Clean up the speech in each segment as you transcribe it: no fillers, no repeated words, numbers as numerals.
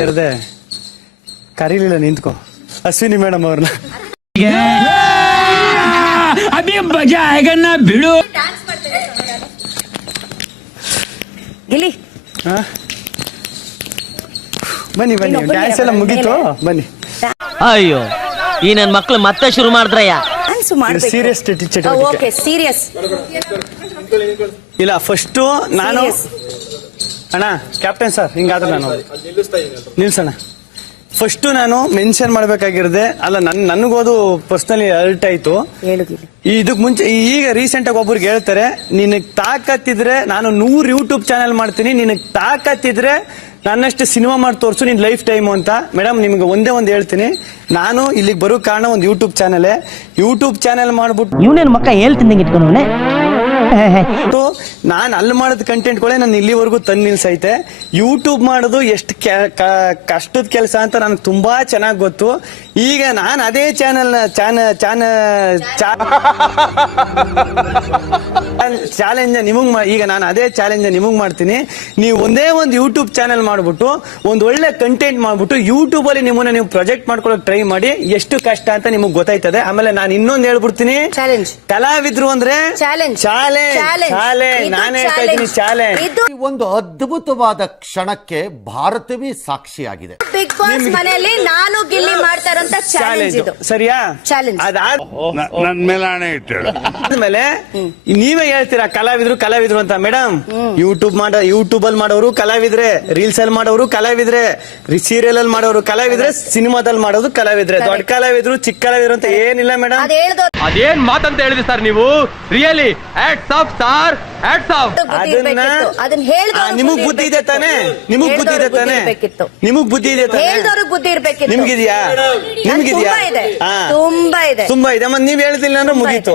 ತೆರೆದೆ ಕರೀಲಿಲ್ಲ, ನಿಂತ್ಕೊ Ashwini madam ಅವ್ರನ್ನ. ಬಿಡು ಗಿಲಿ ಬನ್ನಿ ಬನ್ನಿ, ಡ್ಯಾನ್ಸ್ ಎಲ್ಲ ಮುಗೀತು, ಬನ್ನಿ. ಅಯ್ಯೋ ಈ ನನ್ ಮಕ್ಳು ಮತ್ತೆ ಶುರು ಮಾಡಿದ್ರಯ್ಯ. ಸೀರಿಯಸ್ ಓಕೆ ಸೀರಿಯಸ್ ಇಲ್ಲ. ಫಸ್ಟ್ ನಾನು ಅಣ್ಣ ಕ್ಯಾಪ್ಟನ್ ಸರ್, ಹಿಂಗಾದ್ರೆ ನಾನು ನಿಲ್ಸಣ್ಣ. ಫಸ್ಟ್ ನಾನು ಮೆನ್ಷನ್ ಮಾಡ್ಬೇಕಾಗಿರದೆ ಅಲ್ಲ, ನನಗೋದು ಪರ್ಸನಲಿ ಹರ್ಟ್ ಆಯ್ತು. ಇದಕ್ ಮುಂಚೆ ಈಗ ರೀಸೆಂಟ್ ಆಗಿ ಒಬ್ರಿಗೆ ಹೇಳ್ತಾರೆ, ನಿನಗ್ ತಾಕತ್ತಿದ್ರೆ ನಾನು 100 ಯೂಟ್ಯೂಬ್ ಚಾನೆಲ್ ಮಾಡ್ತೀನಿ, ನಿನಗ್ ತಾಕತ್ತಿದ್ರೆ ನನ್ನಷ್ಟು ಸಿನಿಮಾ ಮಾಡಿ ತೋರ್ಸು ನಿನ್ ಲೈಫ್ ಟೈಮು ಅಂತ. ಮೇಡಮ್ ನಿಮ್ಗೆ ಒಂದೇ ಒಂದು ಹೇಳ್ತೀನಿ, ನಾನು ಇಲ್ಲಿಗೆ ಬರೋ ಕಾರಣ ಒಂದು ಯೂಟ್ಯೂಬ್ ಚಾನೆಲ್ ಮಾಡ್ಬಿಟ್ಟು ಇವನೇನು ಮಕ್ಕ ಹೇಳ್ತಿದ್ದಂಗೆ ಇಟ್ಕೊಂಡವನೆ. ನಾನು ಅಲ್ಲಿ ಮಾಡಿದ ಕಂಟೆಂಟ್ಗಳೇ ನಾನು ಇಲ್ಲಿವರೆಗೂ ತಂದು ನಿಲ್ಸೈತೆ. ಯೂಟ್ಯೂಬ್ ಮಾಡೋದು ಎಷ್ಟು ಕಷ್ಟದ ಕೆಲಸ ಅಂತ ನನಗೆ ತುಂಬಾ ಚೆನ್ನಾಗಿ ಗೊತ್ತು. ಈಗ ನಾನು ಅದೇ ಚಾಲೆಂಜ್ ನಿಮಗ್ ಈಗ ನಾನು ಅದೇ ಚಾಲೆಂಜ್ ನಿಮಗ್ ಮಾಡ್ತೀನಿ. ನೀವು ಒಂದೇ ಒಂದು ಯೂಟ್ಯೂಬ್ ಚಾನೆಲ್ ಮಾಡ್ಬಿಟ್ಟು ಒಂದು ಒಳ್ಳೆ ಕಂಟೆಂಟ್ ಮಾಡ್ಬಿಟ್ಟು ಯೂಟ್ಯೂಬ್ ಅಲ್ಲಿ ನಿಮ್ಮನ್ನ ನೀವು ಪ್ರೊಜೆಕ್ಟ್ ಮಾಡ್ಕೊಳಕ್ ಟ್ರೈ ಮಾಡಿ, ಎಷ್ಟು ಕಷ್ಟ ಅಂತ ನಿಮಗ್ ಗೊತ್ತಾಯ್ತದೆ. ಆಮೇಲೆ ನಾನು ಇನ್ನೊಂದು ಹೇಳ್ಬಿಡ್ತೀನಿ, ಕಲಾವಿದ್ರು ಅಂದ್ರೆ ನಾನೇ ಹೇಳ್ತೀನಿ ಚಾಲೆಂಜ್. ಒಂದು ಅದ್ಭುತವಾದ ಕ್ಷಣಕ್ಕೆ ಭಾರತವೇ ಸಾಕ್ಷಿಯಾಗಿದೆ. ಬಿಗ್ ಬಾಸ್ ಮನೆಯಲ್ಲಿ ನಾನು ಗಿಲ್ಲಿ ಮಾಡ್ತಾ ಇರೋಂತ ಚಾಲೆಂಜ್ ಇದು, ಸರಿಯಾ? ಚಾಲೆಂಜ್ ನನ್ ಮೇಲೆ ಆಣೆ ಇಟ್ಟು ಆದ್ಮೇಲೆ ನೀವೇ ಹೇಳ್ತೀರಾ ಕಲಾವಿದ್ರು ಅಂತ. ಮೇಡಮ್ ಯೂಟ್ಯೂಬ್ ಅಲ್ಲಿ ಮಾಡೋರು ಕಲಾವಿದ್ರೆ, ರೀಲ್ಸ್ ಅಲ್ಲಿ ಮಾಡೋರು ಕಲಾವಿದ್ರೆ, ಸೀರಿಯಲ್ ಅಲ್ಲಿ ಮಾಡೋರು ಕಲಾವಿದ್ರೆ, ಸಿನಿಮಾದಲ್ಲಿ ಮಾಡೋದು ಕಲಾವಿದ್ರೆ. ದೊಡ್ಡ ಕಲಾವಿದ್ರು ಚಿಕ್ಕ ಕಲಾವಿದ್ರು ಅಂತ ಏನಿಲ್ಲ ಮೇಡಮ್. ಅದೇನ್ ಮಾತಂತ ಹೇಳಿದ್ರಿ ಸರ್ ನೀವು? Really hats off sir, hats off. ನಿಮಗ್ ಬುದ್ಧಿ ಇದೆ ತಾನೆ? ನಿಮಗ್ ಬುದ್ಧಿ ಇದೆ ತಾನೆ? ನಿಮ್ಗಿದ್ಯಾ? ತುಂಬಾ ಇದೆ. ಮತ್ತೆ ನೀವ್ ಹೇಳ್ತಿಲ್ಲ ಅಂದ್ರೆ ಮುಗೀತು.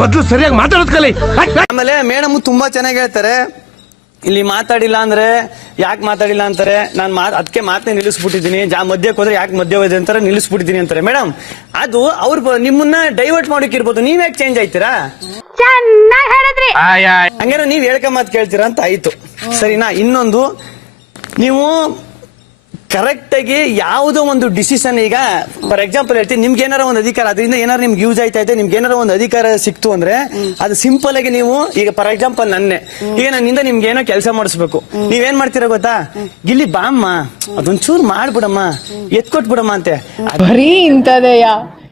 ಮೊದ್ಲು ಸರಿಯಾಗಿ ಮಾತಾಡೋದ್ ಕಲಿ. ಆಮೇಲೆ ಮೇಡಮ್ ತುಂಬಾ ಚೆನ್ನಾಗಿ ಹೇಳ್ತಾರೆ, ಇಲ್ಲಿ ಮಾತಾಡಿಲ್ಲ ಅಂದ್ರೆ ಯಾಕೆ ಮಾತಾಡಿಲ್ಲ ಅಂತಾರೆ. ನಾನು ಅದಕ್ಕೆ ಮಾತನ್ನ ನಿಲ್ಲಿಸ್ಬಿಟ್ಟಿದ್ದೀನಿ, ಮಧ್ಯಕ್ಕೆ ಹೋದ್ರೆ ಯಾಕೆ ಮಧ್ಯ ಹೋಯ್ತು ಅಂತಾರೆ, ನಿಲ್ಲಿಸ್ಬಿಟ್ಟಿದ್ದೀನಿ ಅಂತಾರೆ. ಮೇಡಮ್ ಅದು ಅವ್ರು ನಿಮ್ಮನ್ನ ಡೈವರ್ಟ್ ಮಾಡೋಕಿರ್ಬೋದು, ನೀವ್ ಯಾಕೆ ಚೇಂಜ್ ಆಯ್ತೀರಾ? ಹಂಗಾರೆ ನೀವ್ ಹೇಳ್ಕ ಮಾತು ಕೇಳ್ತೀರಾ ಅಂತ ಆಯ್ತು, ಸರಿನಾ? ಇನ್ನೊಂದು, ನೀವು ಕರೆಕ್ಟ್ ಆಗಿ ಯಾವುದೋ ಒಂದು ಡಿಸಿಷನ್, ಈಗ ಫಾರ್ ಎಕ್ಸಾಂಪಲ್ ಹೇಳ್ತೀನಿ, ನಿಮ್ಗೆ ಏನಾರ ಒಂದು ಅಧಿಕಾರ, ಅದರಿಂದ ಏನಾರು ನಿಮ್ಗೆ ಯೂಸ್ ಆಯ್ತಾ ಇದೆ, ನಿಮ್ಗೆ ಏನಾರ ಒಂದು ಅಧಿಕಾರ ಸಿಕ್ತು ಅಂದ್ರೆ ಅದು ಸಿಂಪಲ್ ಆಗಿ ನೀವು, ಈಗ ಫಾರ್ ಎಕ್ಸಾಂಪಲ್ ಈಗ ನನ್ನಿಂದ ನಿಮ್ಗೆ ಏನೋ ಕೆಲಸ ಮಾಡಿಸ್ಬೇಕು, ನೀವೇನ್ ಮಾಡ್ತೀರಾ ಗೊತ್ತಾ? ಗಿಲ್ಲಿ ಬಾಮ್ಮ ಅದೊಂಚೂರು ಮಾಡ್ಬಿಡಮ್ಮ, ಎತ್ಕೊಟ್ಬಿಡಮ್ಮ ಅಂತೆ.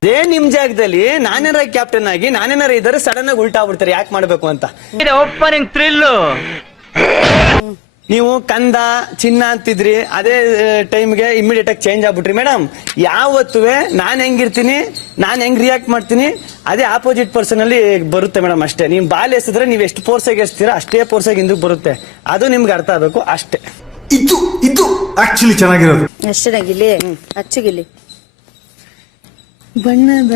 ಅದೇ ನಿಮ್ ಜಾಗದಲ್ಲಿ ನಾನೇನಾರ ಕ್ಯಾಪ್ಟನ್ ಆಗಿ ನಾನೇನಾರ ಇದ್ದಾರೆ, ಸಡನ್ ಆಗಿ ಉಲ್ಟಾ ಆಗ್ಬಿಡ್ತಾರೆ, ಯಾಕೆ ಮಾಡ್ಬೇಕು ಅಂತ. Opening thrill. ನೀವು ಕಂದ ಚಿನ್ನ ಅಂತಿದ್ರಿ, ಅದೇ ಟೈಮ್ಗೆ ಇಮಿಡಿಯೇಟ್ ಆಗಿ ಚೇಂಜ್ ಆಗ್ಬಿಟ್ರಿ. ಮೇಡಮ್ ಯಾವತ್ತುವೆ ನಾನ್ ಹೆಂಗಿರ್ತೀನಿ, ನಾನ್ ಹೆಂಗ್ ರಿಯಾಕ್ಟ್ ಮಾಡ್ತೀನಿ, ಅದೇ ಆಪೋಸಿಟ್ ಪರ್ಸನ್ ಅಲ್ಲಿ ಬರುತ್ತೆ ಮೇಡಮ್. ಅಷ್ಟೇ. ನೀವು ಬಾಲ್ ಎಸಿದ್ರೆ ನೀವು ಎಷ್ಟು ಫೋರ್ಸ್ ಆಗಿ ಎಸ್ತೀರಾ ಅಷ್ಟೇ ಫೋರ್ಸ್ ಆಗಿ ಹಿಂದಕ್ಕೆ ಬರುತ್ತೆ. ಅದು ನಿಮ್ಗೆ ಅರ್ಥ ಆಗ್ಬೇಕು ಅಷ್ಟೇ. ಇದು ಆಕ್ಚುಲಿ ಚೆನ್ನಾಗಿರೋದು ಅಷ್ಟೇ. ಗಿಲ್ಲಿ ಅಚ್ಚು ಗಿಲ್ಲಿ ಬಣ್ಣದ